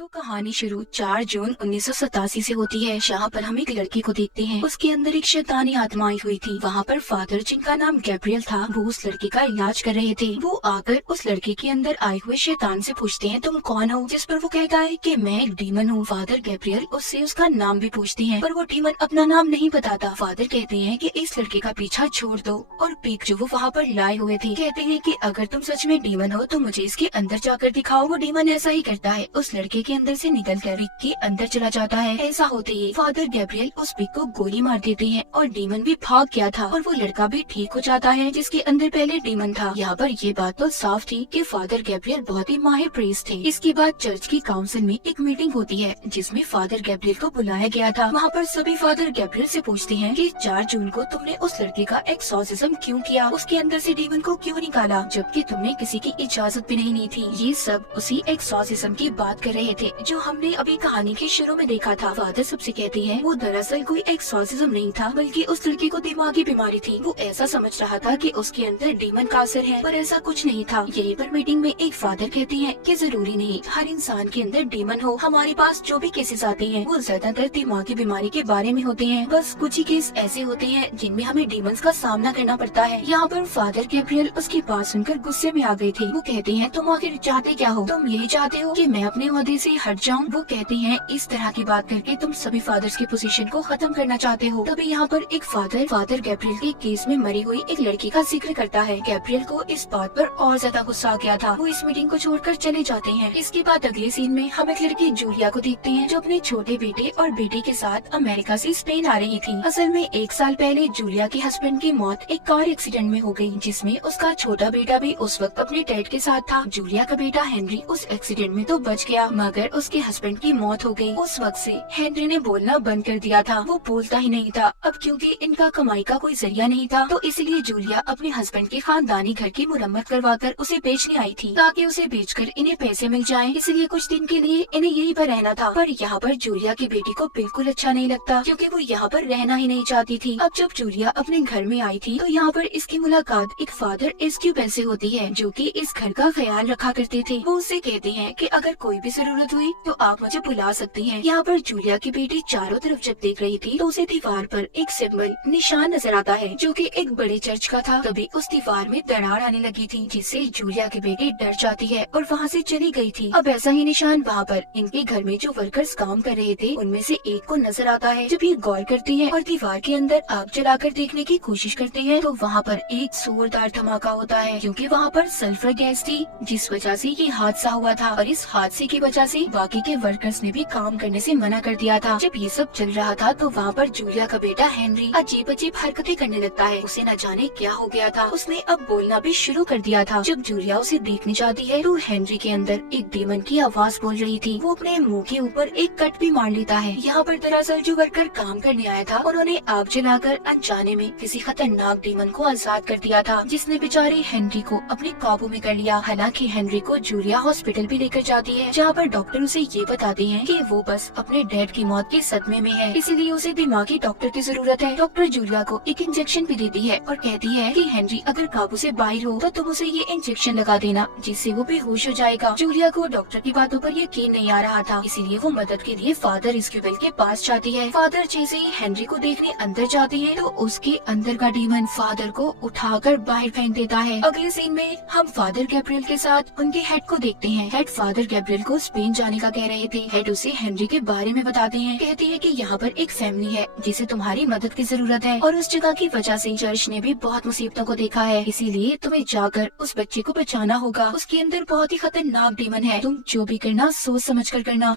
तो कहानी शुरू 4 जून 1987 से होती है, जहाँ पर हम एक लड़के को देखते हैं। उसके अंदर एक शैतानी आत्मा आई हुई थी। वहाँ पर फादर, जिनका नाम गैब्रियल था, वो उस लड़के का इलाज कर रहे थे। वो आकर उस लड़के के अंदर आए हुए शैतान से पूछते हैं, तुम कौन हो? जिस पर वो कहता है कि मैं एक डीमन हूँ। फादर गैब्रियल उससे उसका नाम भी पूछते हैं, पर वो डीमन अपना नाम नहीं बताता। फादर कहते हैं कि इस लड़के का पीछा छोड़ दो, और पीक जो वो वहाँ पर लाए हुए थे, कहते हैं कि अगर तुम सच में डीमन हो तो मुझे इसके अंदर जाकर दिखाओ। वो डीमन ऐसा ही करता है, उस लड़के के अंदर से निकलकर पिक के अंदर चला जाता है। ऐसा होते ही फादर गैब्रियल उस पिक को गोली मार देते हैं और डीमन भी भाग गया था और वो लड़का भी ठीक हो जाता है जिसके अंदर पहले डीमन था। यहाँ पर ये बात तो साफ थी कि फादर गैब्रियल बहुत ही माहिर प्रीस्ट थे। इसके बाद चर्च की काउंसिल में एक मीटिंग होती है जिसमें फादर गैब्रियल को बुलाया गया था। वहाँ पर सभी फादर गैब्रियल से पूछते हैं कि 4 जून को तुमने उस लड़के का एक्सॉर्सिज्म क्यों किया, उसके अंदर से डीमन को क्यों निकाला, जबकि तुमने किसी की इजाजत भी नहीं ली थी। ये सब उसी एक्सॉर्सिज्म की बात कर रहे थे जो हमने अभी कहानी के शुरू में देखा था। फादर सबसे कहते हैं वो दरअसल कोई एक्सॉर्सिज्म नहीं था, बल्कि उस लड़के को दिमागी बीमारी थी। वो ऐसा समझ रहा था कि उसके अंदर डीमन का असर है, पर ऐसा कुछ नहीं था। यही पर मीटिंग में एक फादर कहते हैं कि जरूरी नहीं हर इंसान के अंदर डीमन हो। हमारे पास जो भी केसेस आते हैं वो ज्यादातर दिमागी बीमारी के बारे में होते हैं। बस कुछ ही केस ऐसे होते हैं जिनमें हमें डीमंस का सामना करना पड़ता है। यहाँ पर फादर गैब्रियल उसकी बात सुनकर गुस्से में आ गए थे। वो कहते हैं तुम आखिर चाहते क्या हो? तुम यही चाहते हो कि मैं अपने ओहदे से हट जाऊं? वो कहते हैं इस तरह की बात करके तुम सभी फादर्स की पोजीशन को खत्म करना चाहते हो। तभी यहाँ पर एक फादर गैब्रियल के केस में मरी हुई एक लड़की का जिक्र करता है। गैब्रियल को इस बात पर और ज्यादा गुस्सा आ गया था। वो इस मीटिंग को छोड़कर चले जाते हैं। इसके बाद अगले सीन में हम एक लड़की जूलिया को देखते हैं जो अपने छोटे बेटे और बेटी के साथ अमेरिका से स्पेन आ रही थी। असल में 1 साल पहले जूलिया के हस्बैंड की मौत एक कार एक्सीडेंट में हो गई, जिसमें उसका छोटा बेटा भी उस वक्त अपने डैड के साथ था। जूलिया का बेटा हेनरी उस एक्सीडेंट में तो बच गया, मगर उसके हस्बैंड की मौत हो गई। उस वक्त से हेनरी ने बोलना बंद कर दिया था। वो बोलता ही नहीं था। अब क्योंकि इनका कमाई का कोई जरिया नहीं था, तो इसलिए जूलिया अपने हस्बैंड के खानदानी घर की मुरम्मत करवाकर उसे बेचने आई थी, ताकि उसे बेचकर इन्हें पैसे मिल जाएं। इसलिए कुछ दिन के लिए इन्हें यहीं पर रहना था। पर यहाँ पर जूलिया की बेटी को बिल्कुल अच्छा नहीं लगता, क्योंकि वो यहाँ पर रहना ही नहीं चाहती थी। अब जब जूलिया अपने घर में आई थी तो यहाँ पर इसकी मुलाकात एक फादर एस्क्यूबेल से होती है, जो कि इस घर का ख्याल रखा करते थे। वो उससे कहते हैं कि अगर कोई भी जरूरत हुई तो आप मुझे बुला सकती हैं। यहाँ पर जूलिया की बेटी चारों तरफ जब देख रही थी तो उसे दीवार पर एक सिंबल निशान नजर आता है, जो कि एक बड़े चर्च का था। तभी उस दीवार में दरार आने लगी थी, जिससे जूलिया की बेटी डर जाती है और वहाँ से चली गई थी। अब ऐसा ही निशान वहाँ पर इनके घर में जो वर्कर्स काम कर रहे थे उनमें से एक को नजर आता है। जब ये गौर करती है और दीवार के अंदर आग जलाकर देखने की कोशिश करते हैं तो वहाँ पर एक जोरदार धमाका होता है, क्योंकि वहाँ पर सल्फर गैस थी, जिस वजह से ये हादसा हुआ था। और इस हादसे की वजह से बाकी के वर्कर्स ने भी काम करने से मना कर दिया था। जब ये सब चल रहा था तो वहाँ पर जूलिया का बेटा हेनरी अजीब अजीब हरकतें करने लगता है। उसे न जाने क्या हो गया था, उसने अब बोलना भी शुरू कर दिया था। जब जूलिया उसे देखने जाती है तो हेनरी के अंदर एक डीमन की आवाज बोल रही थी। वो अपने मुंह के ऊपर एक कट भी मार लेता है। यहाँ पर दरअसल जो वर्कर काम करने आया था उन्होंने आग जलाकर अनजाने में किसी खतरनाक डीमन को आजाद कर दिया था, जिसने बेचारे हेनरी को अपने काबू में कर लिया। हालांकि हेनरी को जूलिया हॉस्पिटल भी लेकर जाती है, जहाँ पर डॉक्टर उसे ये बताते हैं कि वो बस अपने डैड की मौत के सदमे में है, इसीलिए उसे दिमागी डॉक्टर की जरूरत है। डॉक्टर जूलिया को एक इंजेक्शन भी देती है और कहती है कि हेनरी अगर काबू से बाहर हो तो तुम उसे ये इंजेक्शन लगा देना, जिससे वो बेहोश हो जाएगा। जूलिया को डॉक्टर की बातों पर यकीन नहीं आ रहा था, इसीलिए वो मदद के लिए फादर एस्क्यूबेल के पास जाती है। फादर जैसे ही हेनरी को देखने अंदर जाते हैं तो उसके अंदर का डीमन फादर को उठाकर बाहर फेंक देता है। अगले सीन में हम फादर गैब्रियल के साथ उनके हेड को देखते हैं। हेड फादर गैब्रियल को स्पेन जाने का कह रहे थे। हेड उसे हेनरी के बारे में बताते हैं, कहते हैं कि यहाँ पर एक फैमिली है जिसे तुम्हारी मदद की जरूरत है, और उस जगह की वजह से चर्च ने भी बहुत मुसीबतों को देखा है, इसीलिए तुम्हें जाकर उस बच्चे को बचाना होगा। उसके अंदर बहुत ही खतरनाक डीमन है, तुम जो भी करना सोच समझ कर करना।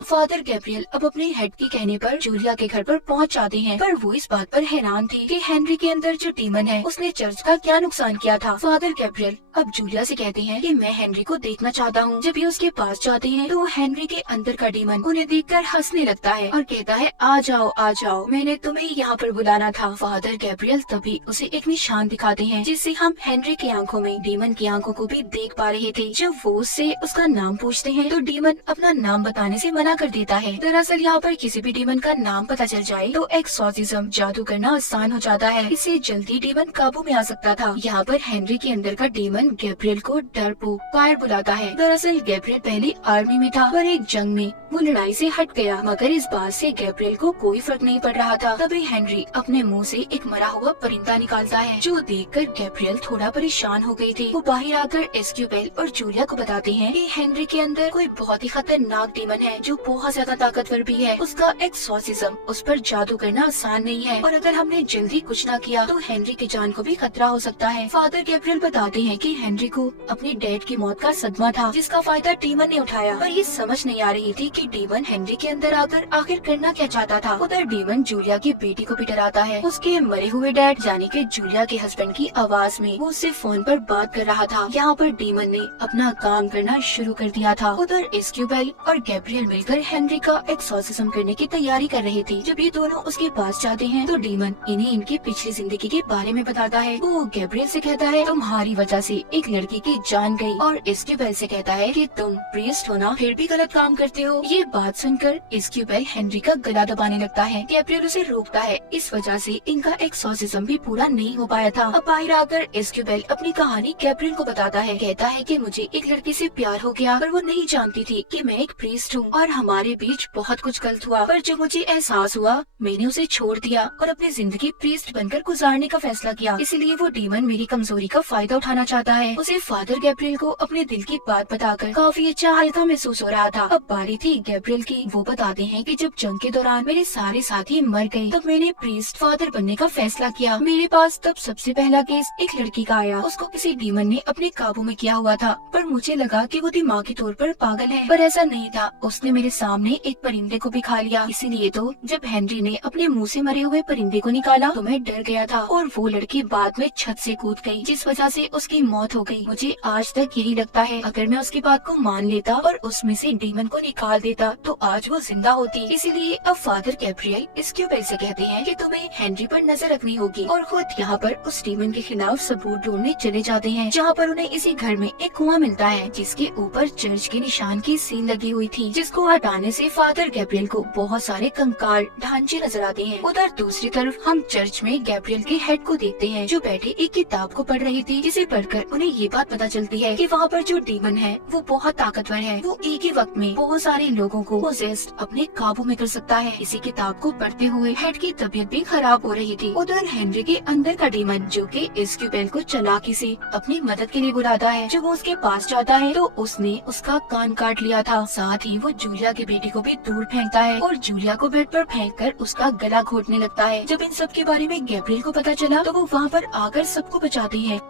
फादर गैब्रियल अब अपने हेड के कहने पर जूलिया के घर पर पहुंच जाते हैं, पर वो इस बात पर हैरान थी कि हेनरी के अंदर जो डीमन है उसने चर्च का क्या नुकसान किया था। फादर गैब्रियल अब जूलिया से कहते हैं कि मैं हेनरी को देखना चाहता हूँ। जब ये उसके पास जाते हैं तो हेनरी के अंदर का डीमन उन्हें देखकर हंसने लगता है और कहता है आ जाओ, मैंने तुम्हें यहाँ पर बुलाना था। फादर गैब्रियल तभी उसे एक निशान दिखाते हैं, जिससे हम हेनरी की आंखों में डीमन की आंखों को भी देख पा रहे थे। जब वो उससे उसका नाम पूछते हैं तो डीमन अपना नाम बताने से मना मना कर देता है। दरअसल यहाँ पर किसी भी डीमन का नाम पता चल जाए तो एक्सॉर्सिज्म जादू करना आसान हो जाता है, इससे जल्दी डीमन काबू में आ सकता था। यहाँ पर हेनरी के अंदर का डीमन गैब्रियल को डरपोक कायर बुलाता है। दरअसल गैब्रियल पहले आर्मी में था, पर एक जंग में वो लड़ाई से हट गया, मगर इस बात से गैब्रियल को कोई फर्क नहीं पड़ रहा था। तभी हेनरी अपने मुंह से एक मरा हुआ परिंदा निकालता है, जो देखकर गैब्रियल थोड़ा परेशान हो गई थी। वो बाहर आकर एस्क्यूबेल और जूलिया को बताते हैं कि हेनरी के अंदर कोई बहुत ही खतरनाक डीमन है, जो बहुत ज्यादा ताकतवर भी है। उसका एक्सॉर्सिज्म उस पर जादू करना आसान नहीं है, और अगर हमने जल्दी कुछ न किया तो हेनरी की जान को भी खतरा हो सकता है। फादर गैब्रियल बताते हैं कि हेनरी को अपने डैड की मौत का सदमा था, जिसका फायदा डीमन ने उठाया, पर ये समझ नहीं आ रही थी कि डीमन हेनरी के अंदर आकर आखिर करना क्या चाहता था। उधर डीमन जूलिया की बेटी को भी डराता है। उसके मरे हुए डैड यानी कि जूलिया के हस्बैंड की आवाज में वो उससे फोन पर बात कर रहा था। यहाँ पर डीमन ने अपना काम करना शुरू कर दिया था। उधर एस्क्यूबेल और गैब्रियल मिलकर हेनरी का एक्सॉर्सिज्म करने की तैयारी कर रही थी। जब ये दोनों उसके पास जाते हैं तो डीमन इन्हें इनकी पिछली जिंदगी के बारे में बताता है। वो गैब्रियल से कहता है तुम्हारी वजह से एक लड़की की जान गई, और एस्क्यूबेल से कहता है कि तुम प्रीस्ट होना फिर भी गलत काम करते हो। ये बात सुनकर एस्क्यूबेल हेनरी का गला दबाने लगता है। गैब्रियल उसे रोकता है, इस वजह से इनका एक्सॉर्सिज्म भी पूरा नहीं हो पाया था। अब बाहर आकर एस्क्यूबेल अपनी कहानी गैब्रियल को बताता है। कहता है कि मुझे एक लड़के से प्यार हो गया, पर वो नहीं जानती थी कि मैं एक प्रीस्ट हूँ, और हमारे बीच बहुत कुछ गलत हुआ, पर जब मुझे एहसास हुआ मैंने उसे छोड़ दिया और अपनी जिंदगी प्रीस्ट बनकर गुजारने का फैसला किया। इसलिए वो डीमन मेरी कमजोरी का फायदा उठाना चाहता है। उसे फादर गैब्रियल को अपने दिल की बात बताकर काफी अच्छा हल्का महसूस हो रहा था। अब बारी थी गैब्रियल की। वो बताते हैं कि जब जंग के दौरान मेरे सारे साथी मर गए, तब मैंने प्रीस्ट फादर बनने का फैसला किया। मेरे पास तब सबसे पहला केस एक लड़की का आया। उसको किसी डीमन ने अपने काबू में किया हुआ था, पर मुझे लगा कि वो दिमागी तौर पर पागल है, पर ऐसा नहीं था। उसने मेरे सामने एक परिंदे को भी खा लिया। इसीलिए तो जब हेनरी ने अपने मुंह से मरे हुए परिंदे को निकाला तो मैं डर गया था, और वो लड़की बाद में छत से कूद गई, जिस वजह से उसकी मौत हो गई। मुझे आज तक यही लगता है, अगर मैं उसकी बात को मान लेता और उसमें से डीमन को निकाल देता तो आज वो जिंदा होती। इसीलिए अब फादर गैब्रियल एस्क्यूबेल से कहते हैं कि तुम्हें हेनरी पर नजर रखनी होगी, और खुद यहाँ पर उस डीमन के खिलाफ सबूत ढूंढने चले जाते हैं। जहाँ पर उन्हें इसी घर में एक कुआं मिलता है, जिसके ऊपर चर्च के निशान की सील लगी हुई थी, जिसको हटाने से फादर गैब्रियल को बहुत सारे कंकाल ढांचे नजर आते हैं। उधर दूसरी तरफ हम चर्च में गैब्रियल के हेड को देखते हैं, जो बैठे एक किताब को पढ़ रही थी, जिसे पढ़कर उन्हें ये बात पता चलती है कि वहाँ पर जो डीमन है वो बहुत ताकतवर है। वो एक ही वक्त में बहुत सारे लोगों को पोजेस्ड अपने काबू में कर सकता है। इसी किताब को पढ़ते हुए हेड की तबीयत भी खराब हो रही थी। उधर हेनरी के अंदर का डीमन, जो कि एस्क्यूबेल को चालाकी से अपनी मदद के लिए बुलाता है। जब वो उसके पास जाता है तो उसने उसका कान काट लिया था। साथ ही वो जूलिया की बेटी को भी दूर फेंकता है, और जूलिया को बेड पर फेंककर उसका गला घोटने लगता है। जब इन सब के बारे में गैब्रियल को पता चला तो वो वहाँ पर आकर सबको बचाती है।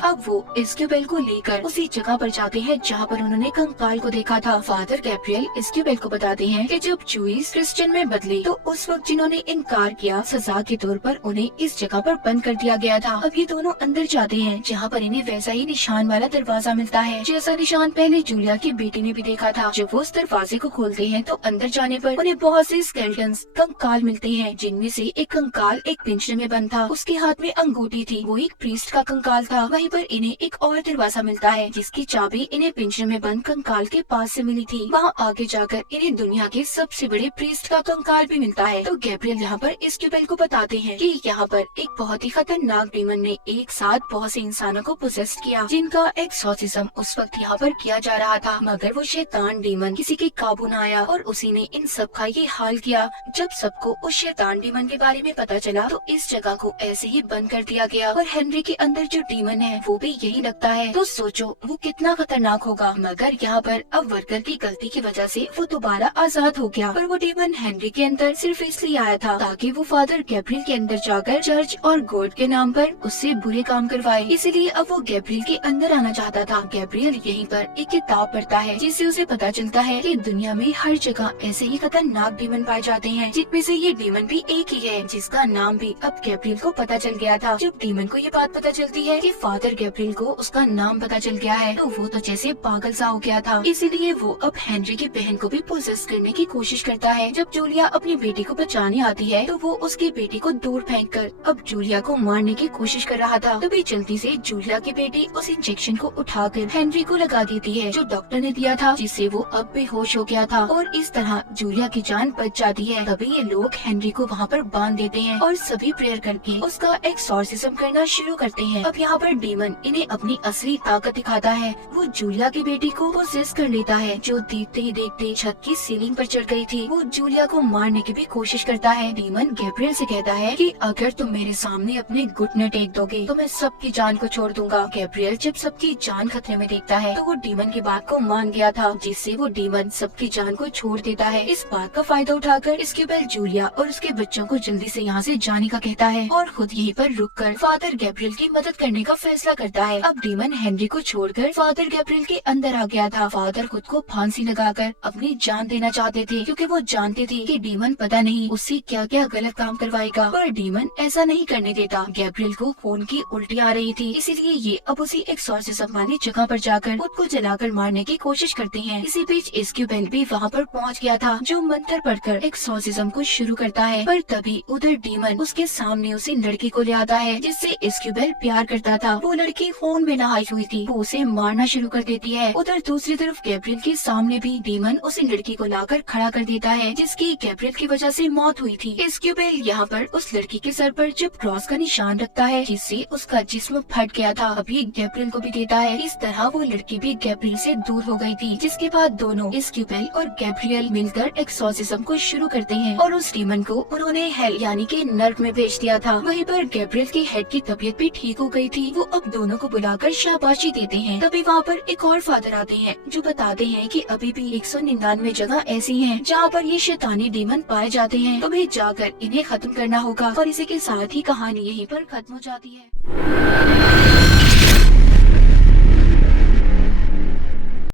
अब वो एस्क्यूबेल को लेकर उसी जगह पर जाते हैं जहाँ पर उन्होंने कंकाल को देखा था। फादर गैब्रियल एस्क्यूबेल को बताते हैं कि जब जूइस क्रिश्चियन में बदले तो उस वक्त जिन्होंने इनकार किया, सजा के तौर पर उन्हें इस जगह पर बंद कर दिया गया था। अब ये दोनों अंदर जाते हैं, जहाँ पर इन्हें वैसा ही निशान वाला दरवाजा मिलता है, जैसा निशान पहले जूलिया की बेटी ने भी देखा था। जब वो उस दरवाजे को खोलते हैं तो अंदर जाने पर उन्हें बहुत से स्केलेटन्स कंकाल मिलते हैं, जिनमें से एक कंकाल एक पिंजरे में बंद था। उसके हाथ में अंगूठी थी, वो एक प्रीस्ट का कंकाल था। वहीं पर इन्हें एक और दरवाजा मिलता है, जिसकी चाबी इन्हें पिंजरे में बंद कंकाल के पास से मिली थी। वहाँ आगे जाकर इन्हें दुनिया के सबसे बड़े प्रीस्ट का कंकाल भी मिलता है। तो गैब्रियल यहाँ पर एस्क्यूबेल को बताते हैं कि यहाँ पर एक बहुत ही खतरनाक डीमन ने एक साथ बहुत से इंसानों को पोजेस किया, जिनका एक्सॉर्सिज्म उस वक्त यहाँ पर किया जा रहा था। मगर वो शैतान डीमन किसी के काबू न आया, और उसी ने इन सब का ये हाल किया। जब सबको उस शैतान डीमन के बारे में पता चला तो इस जगह को ऐसे ही बंद कर दिया गया, और हेनरी के अंदर जो डीमन है वो भी यही लगता है। तो सोचो वो कितना खतरनाक होगा। मगर यहाँ पर अब वर्कर की गलती की वजह से वो दोबारा आजाद हो गया, पर वो डीमन हेनरी के अंदर सिर्फ इसलिए आया था ताकि वो फादर गैब्रियल के अंदर जाकर चर्च और गॉड के नाम पर उससे बुरे काम करवाए। इसीलिए अब वो गैब्रियल के अंदर आना चाहता था। गैब्रियल यहीं पर एक किताब पढ़ता है, जिससे उसे पता चलता है कि दुनिया में हर जगह ऐसे ही खतरनाक डीमन पाए जाते हैं, जिनमें से ये डीमन भी एक ही है, जिसका नाम भी अब गैब्रियल को पता चल गया था। जब डीमन को ये बात पता चलती है कि फादर फादर गैब्रियल को उसका नाम पता चल गया है तो वो तो जैसे पागल सा हो गया था। इसीलिए वो अब हेनरी की बहन को भी पोसेस करने की कोशिश करता है। जब जूलिया अपनी बेटी को बचाने आती है तो वो उसकी बेटी को दूर फेंककर अब जूलिया को मारने की कोशिश कर रहा था। तभी जल्दी से जूलिया की बेटी उस इंजेक्शन को उठाकर हेनरी को लगा देती है जो डॉक्टर ने दिया था, जिससे वो अब बेहोश हो गया था और इस तरह जूलिया की जान बच जाती है। तभी ये लोग हेनरी को वहाँ पर बांध देते हैं और सभी प्रेयर करके उसका एक्सॉर्सिज्म करना शुरू करते हैं। अब यहाँ पर डीमन इन्हें अपनी असली ताकत दिखाता है। वो जूलिया की बेटी को पोसेस कर लेता है जो देखते ही देखते छत की सीलिंग पर चढ़ गई थी। वो जूलिया को मारने की भी कोशिश करता है। डीमन गैब्रियल से कहता है कि अगर तुम मेरे सामने अपने घुटने टेक दोगे तो मैं सबकी जान को छोड़ दूंगा। गैब्रियल जब सबकी जान खतरे में देखता है तो वो डीमन की बात को मान गया था, जिससे वो डीमन सबकी जान को छोड़ देता है। इस बात का फायदा उठाकर इस्क्यूबेल जूलिया और उसके बच्चों को जल्दी से यहाँ से जाने का कहता है और खुद यहीं पर रुककर फादर गैब्रियल की मदद करने का फैसला करता है। अब डीमन हेनरी को छोड़कर फादर गैब्रियल के अंदर आ गया था। फादर खुद को फांसी लगाकर अपनी जान देना चाहते थे क्योंकि वो जानते थे कि डीमन पता नहीं उससे क्या क्या गलत काम करवाएगा, पर डीमन ऐसा नहीं करने देता। गैब्रियल को खून की उल्टी आ रही थी, इसीलिए ये अब उसी एक्सॉर्सिज्म वाली जगह पर जाकर खुद को जलाकर मारने की कोशिश करते हैं। इसी बीच इस्क्यूबेल भी वहाँ पर पहुँच गया था जो मंत्र पढ़कर एक्सॉर्सिज्म को शुरू करता है, पर तभी उधर डीमन उसके सामने उसी लड़की को ले आता है जिससे इस्क्यूबेल प्यार करता था। वो लड़की खून में नहाई हुई थी, वो उसे मारना शुरू कर देती है। उधर दूसरी तरफ गैब्रियल के सामने भी डीमन उसी लड़की को लाकर खड़ा कर देता है जिसकी गैब्रियल की वजह से मौत हुई थी। इस्क्यूबेल यहाँ पर उस लड़की के सर पर जब क्रॉस का निशान रखता है जिससे उसका जिस्म फट गया था, अभी गैब्रियल को भी देता है। इस तरह वो लड़की भी गैब्रियल से दूर हो गई थी, जिसके बाद दोनों इस्क्यूबेल और गैब्रियल मिलकर एक्सॉर्सिज्म को शुरू करते हैं और उस डीमन को उन्होंने हेल यानी कि नर्क में भेज दिया था। वहीं पर गैब्रियल की हेड की तबीयत भी ठीक हो गई थी। वो अब दोनों को बुलाकर शाबाशी देते हैं। तभी वहाँ पर एक और फादर आते हैं जो बताते हैं कि अभी भी 199 जगह ऐसी हैं जहाँ पर ये शैतानी डीमन पाए जाते हैं। तुम्हें जाकर इन्हें खत्म करना होगा और इसी के साथ ही कहानी यहीं पर खत्म हो जाती है।